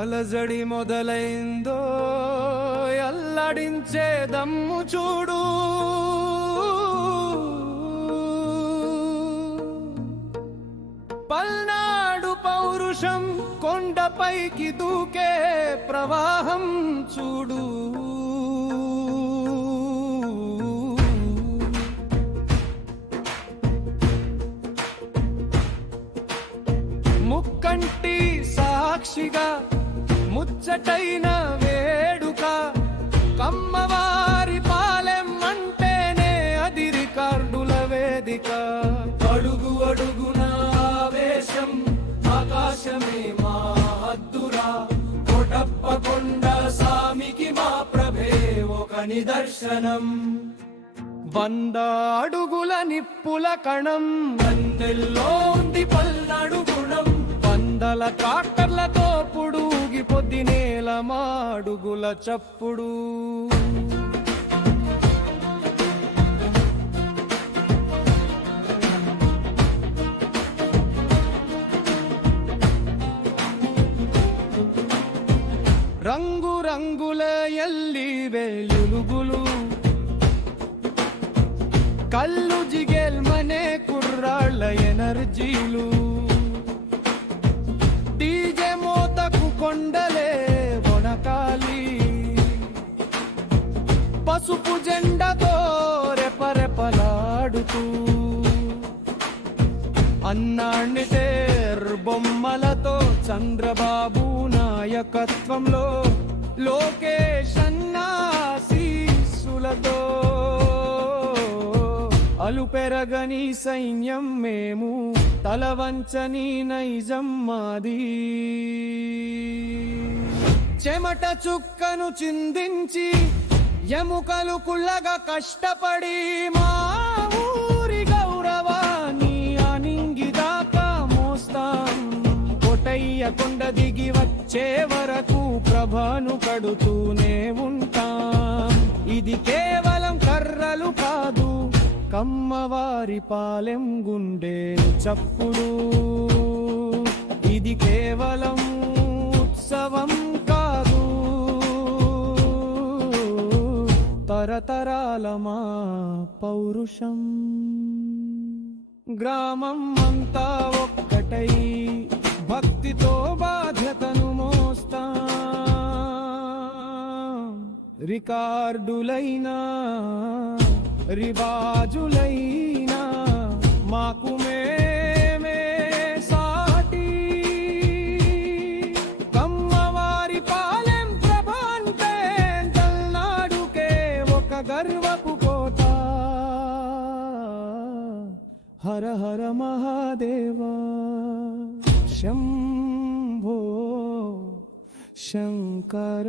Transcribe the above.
అలజడి మొదలైందో అల్లాడించే దమ్ము చూడు, పల్నాడు పౌరుషం కొండపైకి దూకే ప్రవాహం చూడు. ముక్కంటి సాక్షిగా ముచ్చటైన వేడుక, కమ్మవారి పాలెం అంటేనే అది రికార్డుల వేదిక. అడుగు అడుగున ఆవేశం, ఆకాశమే మా హద్దురా. కోటప్ప కొండ సామికి మా ప్రభే ఒక నిదర్శనం. 100 అడుగుల నిప్పుల కణం, అందెల్లో ఉంది పల్నాడు గుణం. 100 ట్రాక్టర్లతో పుడుగి పొద్దునేల మాడుగుల చప్పుడు. రంగు రంగుల ఎల్లి వెలుగులు, కళ్ళు జిగేల్మనే కుర్రాళ్ళ ఎనర్జీలు. డీజే మోతకు కొండలే వనకాలి, పసుపు జెండతో రెపరెపలాడుతూ. అన్నాణ్ణితే బొమ్మలతో చంద్రబాబు నాయకత్వంలో, లోకేష్ ఆశీస్సులతో అలుపెరగని సైన్యం మేము, తలవంచని నైజం మాది. చెమట చుక్కను చిందించి ఎముకలు కుళ్ళగా కష్టపడి మా ఊరి గౌరవాన్ని అనింగిదాకా మోస్తాం. కోటయ్య కొండ దిగి వచ్చే వరకు ప్రభను కడుతూనే ఉంటాం. ఇది కేవలం కర్రలు కాదు, కమ్మవారి పాలెం గుండె చప్పుడు. ఇది కేవలం ఉత్సవం కాదు, తరతరాల మా పౌరుషం. గ్రామం అంతా ఒక్కటై భక్తితో బాధ్యతను మోస్తాం. రికార్డులైనా రివాజులైనా మాకు మేమే సాటి. కమ్మవారి పాలెం ప్రభాంటే తల్నాడుకే ఒక గర్వపు కోట. హర హర మహాదేవా శంభో శంకర.